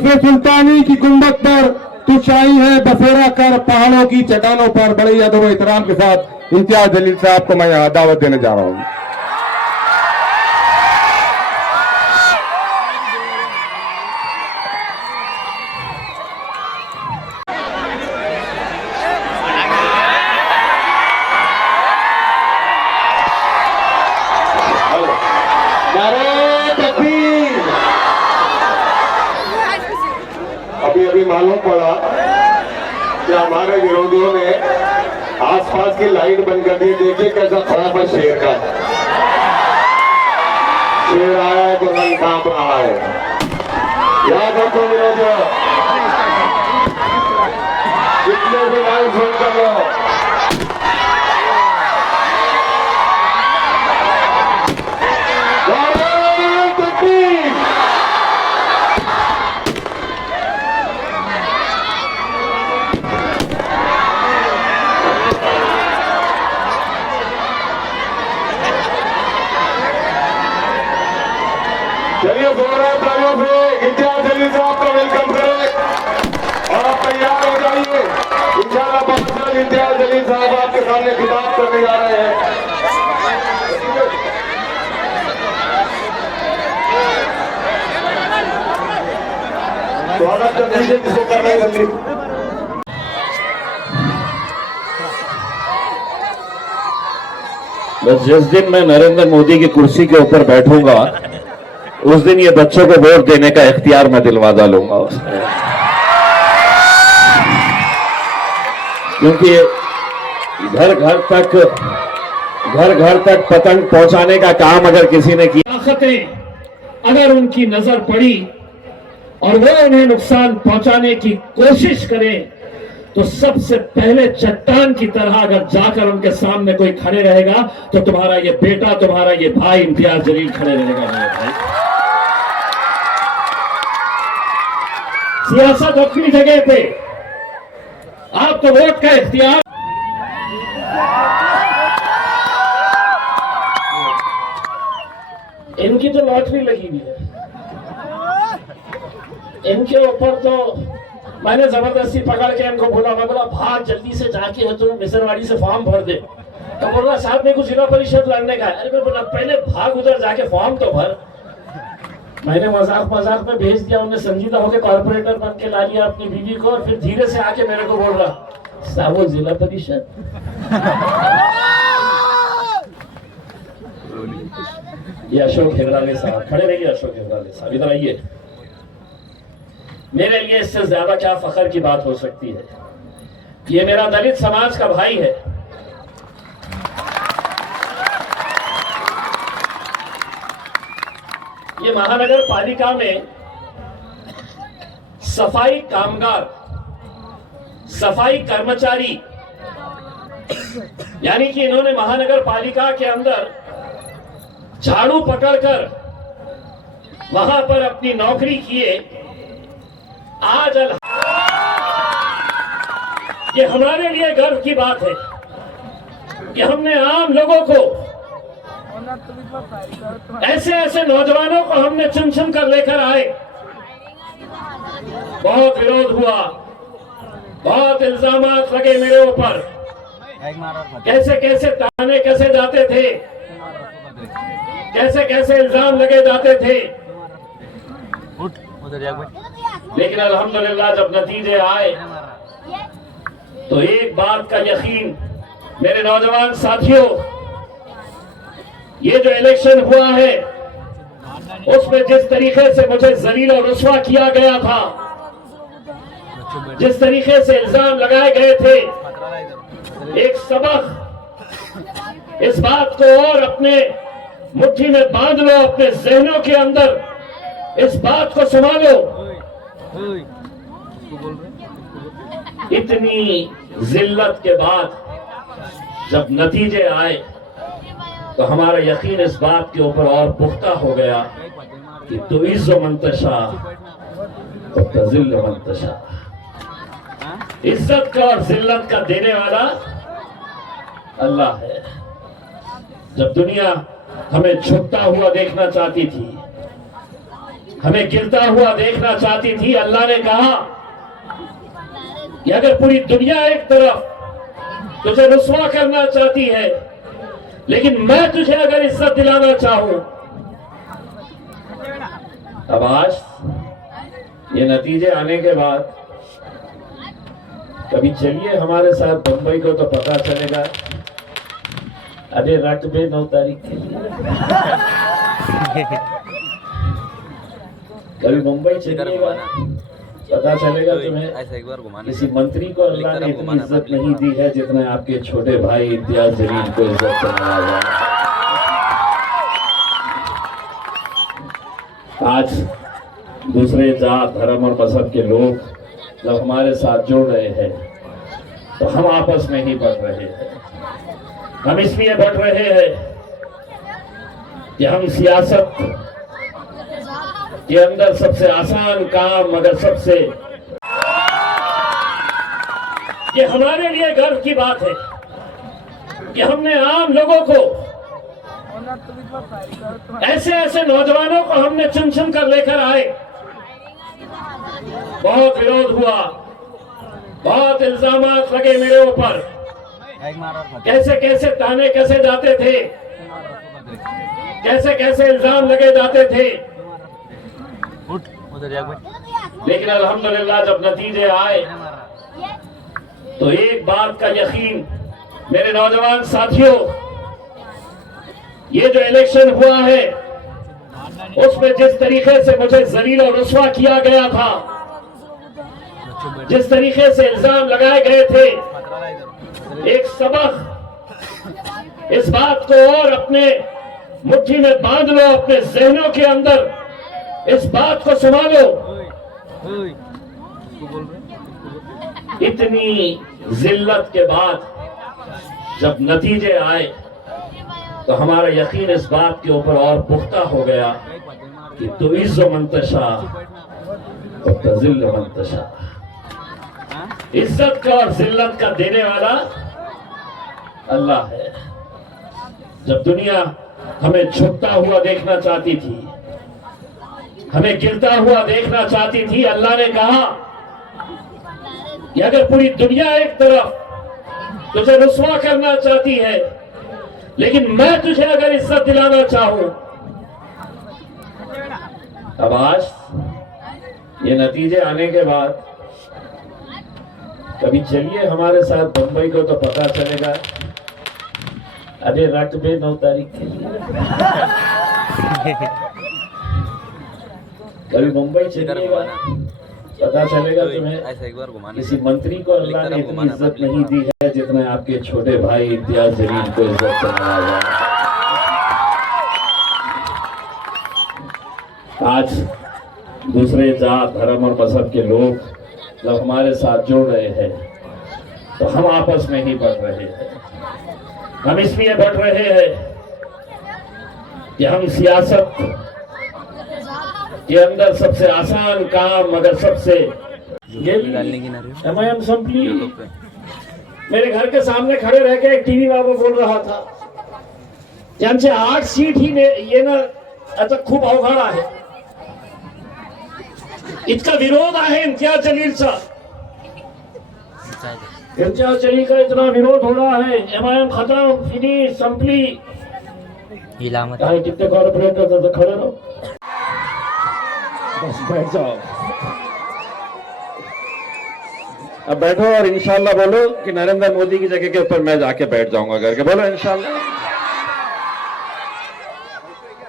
बसे सुल्तानी की गुंबद पर तू शाही है, बसेरा कर पहाड़ों की चट्टानों पर। बड़े ही अदब एहतराम के साथ इम्तियाज जलील साहब को मैं यहाँ दावत देने जा रहा हूँ। अभी मालूम पड़ा कि हमारे विरोधियों ने आसपास की लाइट बंद कर दी। देखिए कैसा खौफ है शेर का। शेर आया है तो रंग कांप रहा है। याद रखो विरोधियों, जितने भी लाइट बंद कर लो। चलिए जोरदार तालियों से इम्तियाज जलील साहब का वेलकम करें और आप तैयार हो जाइए। इंशाल्लाह बहुत जल्द इम्तियाज जलील साहब आपके सामने खिताब करने जा रहे हैं। स्वागत कर दीजिए जिसको कर रहे हैं। बस जिस दिन मैं नरेंद्र मोदी की कुर्सी के ऊपर बैठूंगा उस दिन ये बच्चों को वोट देने का इख्तियार मैं दिलवा डालूंगा उसमें, क्योंकि घर घर तक पतंग पहुंचाने का काम अगर किसी ने किया, अगर उनकी नजर पड़ी और वो उन्हें नुकसान पहुंचाने की कोशिश करें तो सबसे पहले चट्टान की तरह अगर जाकर उनके सामने कोई खड़े रहेगा तो तुम्हारा ये बेटा, तुम्हारा ये भाई इम्तियाज जलील खड़े रहेगा। मेरे भाई, सियासत अपनी जगह पे, आप तो वोट का इख्तियार। इनकी तो लॉटरी लगी हुई है, इनके ऊपर तो मैंने जबरदस्ती पकड़ के इनको बोला, मैं बोला भाग जल्दी से जाके है तो मिसरवाड़ी से फॉर्म भर दे। तो बोला साहब मेरे को जिला परिषद लड़ने का। अरे मैं बोला पहले भाग उधर जाके फॉर्म तो भर। मैंने मजाक में भेज दिया, उन्हें संजीदा होकर कॉर्पोरेटर बन के ला लिया अपनी बीवी को, और फिर धीरे से आके मेरे को बोल रहा साहब वो जिला परिषद। ये अशोक हेगड़ाले साहब खड़े रहिए। अशोक हेगड़ाले साहब इधर आइए। मेरे लिए इससे ज्यादा क्या फख्र की बात हो सकती है। ये मेरा दलित समाज का भाई है। ये महानगर पालिका में सफाई कामगार, सफाई कर्मचारी, यानी कि इन्होंने महानगर पालिका के अंदर झाड़ू पकड़कर वहां पर अपनी नौकरी किए। आज ये हमारे लिए गर्व की बात है कि हमने आम लोगों को, ऐसे ऐसे नौजवानों को हमने चुन चुन कर लेकर आए। बहुत विरोध हुआ, बहुत इल्जामात लगे मेरे ऊपर, कैसे कैसे ताने कैसे जाते थे, कैसे कैसे इल्जाम लगे जाते थे। लेकिन अल्हम्दुलिल्लाह जब नतीजे आए तो एक बात का यकीन मेरे नौजवान साथियों, ये जो इलेक्शन हुआ है उसमें जिस तरीके से मुझे जलील और रुस्वा किया गया था, जिस तरीके से इल्जाम लगाए गए थे, एक सबक, इस बात को और अपने मुट्ठी में बांध लो, अपने जहनों के अंदर इस बात को संभालो। इतनी जिल्लत के बाद जब नतीजे आए तो हमारा यकीन इस बात के ऊपर और पुख्ता हो गया कि तो इज्जो मंतशा तो तजिल मंतशा, इज्जत का और जिल्लत का देने वाला अल्लाह है। जब दुनिया हमें झुकता हुआ देखना चाहती थी, हमें गिरता हुआ देखना चाहती थी। अल्लाह ने कहा कि अगर पूरी दुनिया एक तरफ तुझे रुस्वा करना चाहती है, लेकिन मैं तुझे अगर इज्जत दिलाना चाहूं, अब आज ये नतीजे आने के बाद कभी चलिए हमारे साथ बंबई को, तो पता चलेगा। अरे रट पे 9 तारीख के लिए कभी मुंबई चलिएगा, पता चलेगा तुम्हें किसी मंत्री को अल्लाह ने इतनी इज्जत नहीं दी है जितना आपके छोटे भाई इम्तियाज जलील को इज्जत करना है। आज दूसरे जात, धर्म और मजहब के लोग जब हमारे साथ जुड़ रहे हैं, तो हम आपस में ही बढ़ रहे हैं। हम इसलिए बढ़ रहे हैं कि हम सियासत के अंदर सबसे आसान काम, मगर सबसे, ये हमारे लिए गर्व की बात है कि हमने आम लोगों को, ऐसे ऐसे नौजवानों को हमने चुन चुन कर लेकर आए। बहुत विरोध हुआ, बहुत इल्जामात लगे मेरे ऊपर, कैसे कैसे ताने कैसे जाते थे, कैसे कैसे इल्जाम लगे जाते थे। लेकिन अल्हम्दुलिल्लाह जब नतीजे आए तो एक बात का यकीन मेरे नौजवान साथियों, ये जो इलेक्शन हुआ है उसमें जिस तरीके से मुझे जलील और रुस्वा किया गया था, जिस तरीके से इल्जाम लगाए गए थे, एक सबक, इस बात को और अपने मुट्ठी में बांध लो, अपने जहनों के अंदर इस बात को संभालो। इतनी जिल्लत के बाद जब नतीजे आए तो हमारा यकीन इस बात के ऊपर और पुख्ता हो गया कि तुइज़्ज़ु मन तशा व तुज़िल्लु मन तशा। इज्जत का और जिल्लत का देने वाला अल्लाह है। जब दुनिया हमें झुकता हुआ देखना चाहती थी, हमें गिरता हुआ देखना चाहती थी, अल्लाह ने कहा कि अगर पूरी दुनिया एक तरफ तुझे रुस्वा करना चाहती है, लेकिन मैं तुझे अगर इज्जत दिलाना चाहूं, अब आज ये नतीजे आने के बाद कभी चलिए हमारे साथ बंबई को, तो पता चलेगा। अरे रट पे 9 तारीख के लिए कभी मुंबई चलिएगा, पता चलेगा तुम्हें किसी मंत्री को अल्लाह ने इतनी इज्जत नहीं दी है जितना आपके छोटे भाई इम्तियाज जलील को इज्जत करना है। आज दूसरे जात, धर्म और मजहब के लोग जब हमारे साथ जुड़ रहे हैं, तो हम आपस में ही बढ़ रहे हैं। हम इसलिए बढ़ रहे हैं कि हम सियासत के अंदर सबसे आसान काम, मगर सबसे, MIM सिंपली मेरे घर के सामने खड़े रह के एक टीवी बाबू बोल रहा था, यांचे 8 सीट ही ये ना आता खूप अवघड आहे, इतना विरोध आहे इम्तियाज जलीलचा। इम्तियाज जलील का इतना विरोध हो रहा है, MIM खत्म, फिनिश, संपली। कितने कॉर्पोरेटर तो खड़े रहो, बस बैठ जाओ। अब बैठो और इंशाल्लाह बोलो कि नरेंद्र मोदी की जगह के ऊपर मैं जाके बैठ जाऊंगा करके बोलो इंशाल्लाह।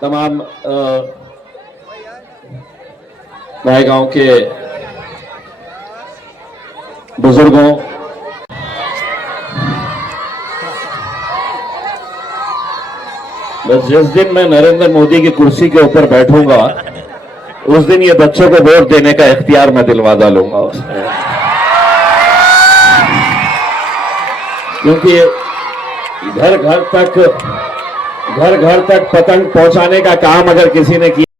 तमाम भाई गांव के बुजुर्गों, बस जिस दिन मैं नरेंद्र मोदी की कुर्सी के ऊपर बैठूंगा उस दिन ये बच्चों को वोट देने का इख्तियार मैं दिलवा डालूंगा उसमें, क्योंकि घर घर तक पतंग पहुंचाने का काम अगर किसी ने किया